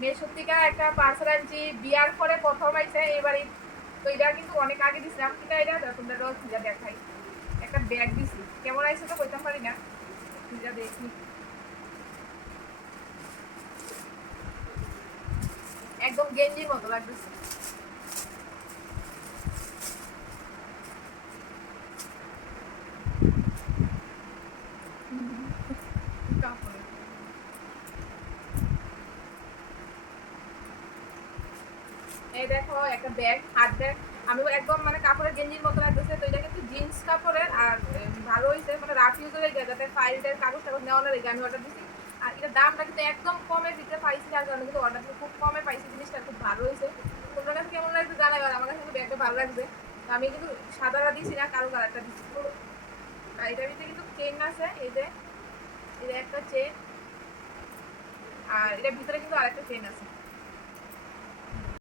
মেয়ে সত্যিকার একটা পার্সেল আনছি, বিয়ার পরে প্রথম আইছে এবারে। তো এটা কিন্তু অনেক আগে দিছিলাম, কিনা এটা তোমরা খুঁজা দেখাই। একটা ব্যাগ দিছি, কেমন আইছে তো কইতাম পারি না, খুঁজা দেখি। একদম গেঞ্জির মতো লাগতেছে। এই দেখো একটা ব্যাগ, হাত ব্যাগ। আমি একদম মানে কাপড়ের গেঞ্জির মতো লাগতেছে। তো এটা কিন্তু জিন্স কাপড়ের, আর ভালো হয়েছে মানে রাফ ইউজের লেগে, যাতে ফাইলটার কাগজ টাগজ নেওয়ানোর লেগে আমি অর্ডার দিছি। আর এটা দামটা কিন্তু একদম কমের ভিতরে পাইছি, যার কারণে কিন্তু অর্ডার দিয়ে খুব কমে পাইছি। জিনিসটা খুব ভালো হয়েছে। তোমার কাছে কেমন লাগছে জানাই, আর আমার কাছে কিন্তু ব্যাগটা ভালো লাগছে। তো আমি কিন্তু সাদাটা দিছি না, কালো কালারটা দিছি। আর এটার ভিতরে কিন্তু চেন আছে, এই যে একটা চেন, আর এটার ভিতরে কিন্তু আরেকটা চেন আছে।